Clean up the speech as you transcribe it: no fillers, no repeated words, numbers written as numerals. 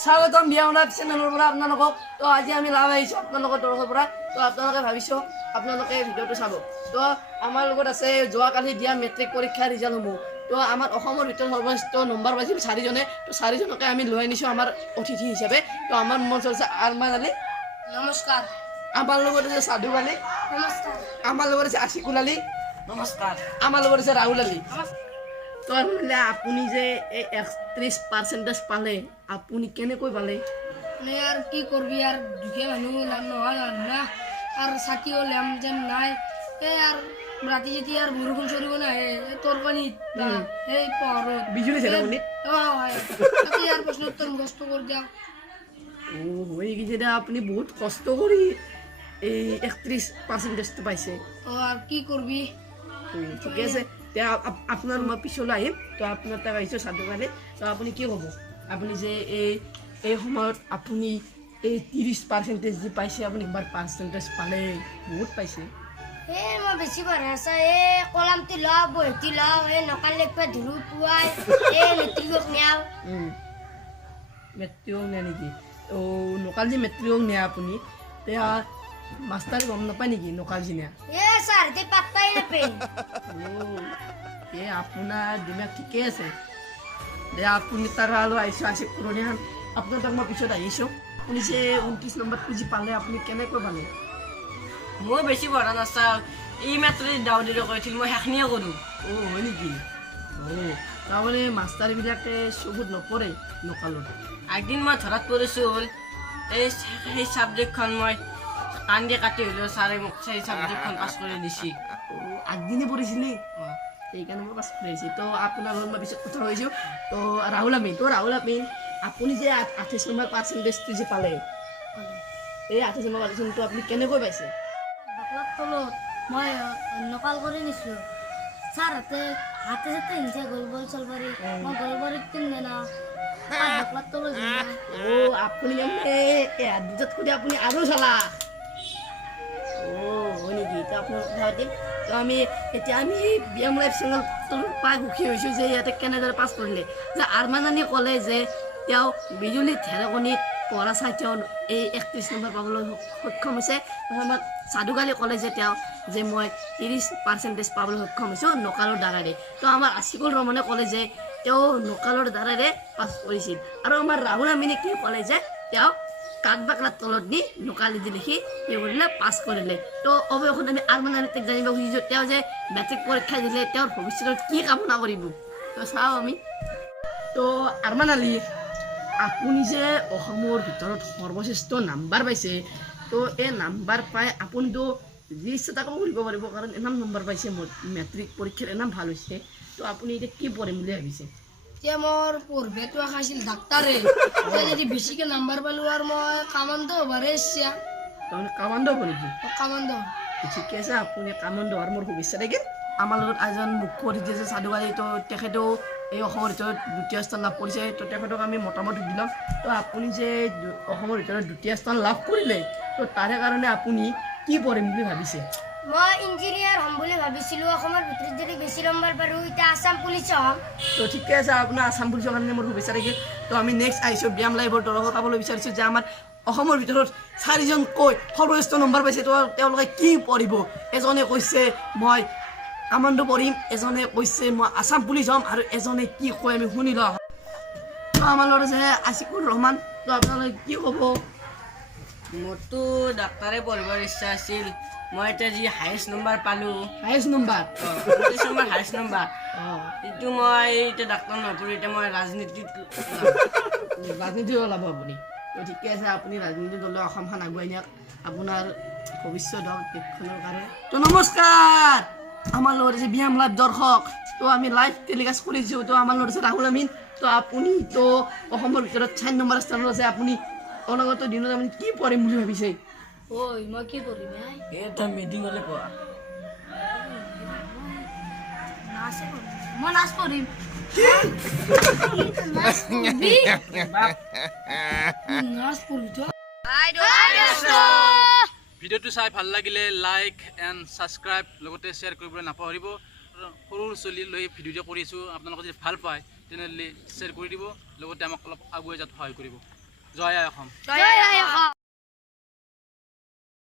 স্বাগতম বিয়ামনাথ চেনেলৰ পৰা আপোনালোকক। তো আজি আমি লাভ আহিছোঁ আপোনালোকৰ তৰফৰ পৰা। তো আপোনালোকে ভাবিছোঁ আপোনালোকে ভিডিঅ'টো চাব। তো আমাৰ লগত আছে যোৱাকালি দিয়া মেট্ৰিক পৰীক্ষাৰ ৰিজাল্টসমূহ। তো আমাৰ অসমৰ ভিতৰত সৰ্বশ্ৰেষ্ঠ নম্বৰ পাইছিল 4জনে। তো 4জনকে আমি লৈ আনিছোঁ আমাৰ অতিথি হিচাপে। তো আমাৰ মঞ্চ আছে আৰমান আলী, নমস্কাৰ। আমাৰ লগত আছে সাধু আলী, নমস্কাৰ। আমাৰ লগত আছে আশিকুল আলী, নমস্কাৰ। আমাৰ লগত আছে ৰাহুল আলী। তো আপুনি যে এই 31% পালে, আপুনি কেনেকৈ পালে? মানে আর কি করবি আর দুখে মানুষ লাম নহয় আর না আর সাথীও ল্যাম যেন নাই এই আর রাতি যেতি আর বরষুণ সরিব না তোর পানি এই পহরত বিজুলী চেরামণিত তাতে আর প্রশ্নোত্তর মুখস্থ করে যাও। হৈ গৈছে দে, আপুনি বহুত কষ্ট কৰি এই 31%টো পাইছে। আৰ কি কৰবি ঠিকে আছে, এতিয়া আপোনাৰ মই পিছলৈ আহিম। তো আপোনাৰ তাক আহিছোঁ সাধু কালি। তো আপুনি কি ক'ব? আপুনি যে এই সময়ত আপুনি এই 30% যি পাইছে, আপুনি ইমান পাৰ্চেণ্টেজ পালে, বহুত পাইছে। মই বেছি পঢ়া আছা কলামটি লওঁ বহিটি লওঁ নকাল লেখবা ধুলো পুৱাই মেট্ৰিকক নিয়াও। মেট্ৰিকক নিয়া নেকি? নকাল যি মেট্ৰিকক নিয়া আপুনি, এতিয়া মাষ্টাৰ গম নাপায় নেকি নকাল যি নিয়া? ছাৰ পাত্তাই নাপায়। আপোনাৰ দিমাগ ঠিকে আছে দে। আপুনি তাৰ আৰু আহিছোঁ আছে পুৰণিয়ান। আপোনাৰ তাক মই পিছত আহিছোঁ। আপুনি যে 29 নম্বৰটো যি পালে, আপুনি কেনেকৈ পালে? মই বেছি পঢ়া নাচাওঁ, এই মাত্ৰ ডাউৰি কৈছিল মই সেইখিনিয়ে কৰোঁ। হয় নেকি? তাৰমানে মাষ্টাৰবিলাকে চকুত নপৰে নকালত। একদিন মই ধৰাত পৰিছোঁ হ'ল সেই ছাবজেক্টখন মই কান্দি কাটি হ'লেও ছাৰে মোক সেই ছাবজেক্টখন পাছ কৰি দিছে। আগদিনে পৰিছিলে, সেইকাৰণে মই পাছ কৰিছোঁ। তো আপোনাৰ লগত মই পিছত কথা কৈছোঁ। তো ৰাহুল আমিন, আপুনি যে 28 নম্বৰ পাৰ্চেণ্টেজটো যে পালে, এই 28 নম্বৰ পাৰ্চেণ্টটো আপুনি কেনেকৈ পাইছে? বাকলাত তলত মই নকাল কৰি নিছিলোঁ। ছাৰ হাতে হাতে হিংসা গলবল চলবাৰী মই গলবাৰীত কিনে না বাকলাত তলত আপুনি দুটাত কৰি আপুনি আৰু চালা। হয় নেকি? তো আপোনাৰ কথা পাতিম। তো এতিয়া আমি বিয়াম লাইফ চেনেলটোৰ পৰা সুখী হৈছোঁ যে ইয়াতে কেনেদৰে পাছ কৰিলে। যে আৰমানানী ক'লে যে তেওঁ বিজুলী ঢেৰেকণিত পঢ়া চাই তেওঁ এই 31 নম্বৰ পাবলৈ সক্ষম হৈছে। আমাক সাধুকালি ক'লে যে তেওঁ যে মই 30% পাবলৈ সক্ষম হৈছোঁ নকালৰ দ্বাৰাৰে। তো আমাৰ আশিকুল ৰমনে ক'লে যে তেওঁ নকালৰ দ্বাৰাৰে পাছ কৰিছিল। আৰু আমাৰ ৰাহুল আমিনে কি ক'লে যে তেওঁ কাঠ বাকলাৰ তলত দি নকালি দি লিখি কি কৰিলে, পাছ কৰিলে। তো অৱশেষত আমি আৰমানানীক জানিব খুজিছোঁ তেওঁ যে মেট্ৰিক পৰীক্ষা দিলে তেওঁৰ ভৱিষ্যতত কি কামনা কৰিব। তো চাওঁ আমি। তো আৰমান আলী, আপুনি যে অসমৰ ভিতৰত সৰ্বশ্ৰেষ্ঠ নাম্বাৰ পাইছে, তো এই নাম্বাৰ পাই আপুনিতো যি ইচ্ছা তাকো কৰিব পাৰিব, কাৰণ ইমান নম্বৰ পাইছে, মেট্ৰিক পৰীক্ষাত ইমান ভাল হৈছে। তো আপুনি এতিয়া কি পঢ়িম বুলি ভাবিছে? এতিয়া মোৰ পঢ়বেটো আশাছিল ডাক্তাৰে যদি বেছিকৈ নাম্বাৰ পালোঁ আৰু মই কামাণ্ড হ'বাৰে ইচ্ছা। তাৰমানে কামাণ্ড হ'ব নেকি? কামাণ্ড ঠিকে আছে, আপুনি কামাণ্ড হোৱাৰ মোৰ শুভেচ্ছা থাকিল। আমাৰ লগত এজন মুখ্য অতিথি আছে সাধুকালি। তো তেখেতেও এই অসমৰ ভিতৰত 2য় স্থান লাভ কৰিছে। তো তেখেতক আমি মতামত দিলাম। তো আপুনি যে অসমৰ ভিতৰত 2য় স্থান লাভ কৰিলে, তো তাৰে কাৰণে আপুনি কি পঢ়িম বুলি ভাবিছে? মই ইঞ্জিনিয়াৰ হ'ম বুলি ভাবিছিলোঁ। অসমৰ ভিতৰত যদি বেছি নম্বৰ পাৰোঁ এতিয়া আছাম পুলিচ হ'ম। তো ঠিকে আছে, আপোনাৰ আছাম পুলিচৰ কাৰণে মোৰ শুভেচ্ছা থাকিল। তো আমি নেক্সট আহিছোঁ ব্যায়াম লাইভৰ তৰফত পাবলৈ বিচাৰিছোঁ যে আমাৰ অসমৰ ভিতৰত 4জনকৈ সৰ্বশ্ৰেষ্ঠ নম্বৰ পাইছে। তো তেওঁলোকে কি পঢ়িব? এজনে কৈছে মই কামাণ্ড পঢ়িম, এজনে কৈছে মই আছাম পুলিচ হ'ম, আৰু এজনে কি কয় আমি শুনি লওঁ। তো আমাৰ লগত আছে আশিকুৰ ৰহমান। তো আপোনালোকে কি ক'ব? মোৰতো ডাক্তাৰে পঢ়িবৰ ইচ্ছা আছিল। মই এতিয়া যি হায়েষ্ট নম্বৰ পালোঁ, highest number 29 number highest number, এইটো মই এতিয়া ডাক্তৰ নপঢ়ি এতিয়া মই ৰাজনীতিত ওলাব আপুনি। তো ঠিকে আছে, আপুনি ৰাজনীতিত ওলাই অসমখন আগুৱাই নিয়ক, আপোনাৰ ভৱিষ্যত হওক দেশখনৰ কাৰণে। তো নমস্কাৰ, আমাৰ লগত আছে বিয়াম লাইভ দৰ্শক। তো আমি লাইভ টেলিকাষ্ট কৰিছোঁ। তো আমাৰ লগত আছে ৰাহুল আমিন। তো আপুনিতো অসমৰ ভিতৰত 4 নম্বৰ স্থানত আছে। আপুনি অনাগত দিনত আপুনি কি পঢ়িম বুলি ভাবিছে? মই কি কৰিম তই মিটিং হ'লে কোৱা। মই নাচ পঢ়িম। ভিডিঅ'টো চাই ভাল লাগিলে লাইক এণ্ড ছাবস্ক্ৰাইব লগতে শ্বেয়াৰ কৰিবলৈ নাপাহৰিব। সৰু চলি লৈ ভিডিঅ'টো কৰিছোঁ, আপোনালোকে যদি ভাল পায় তেনেহ'লে শ্বেয়াৰ কৰি দিব, লগতে আমাক অলপ আগুৱাই যোৱাত সহায় কৰিব। জয় আই অসম। জয় আই অসম।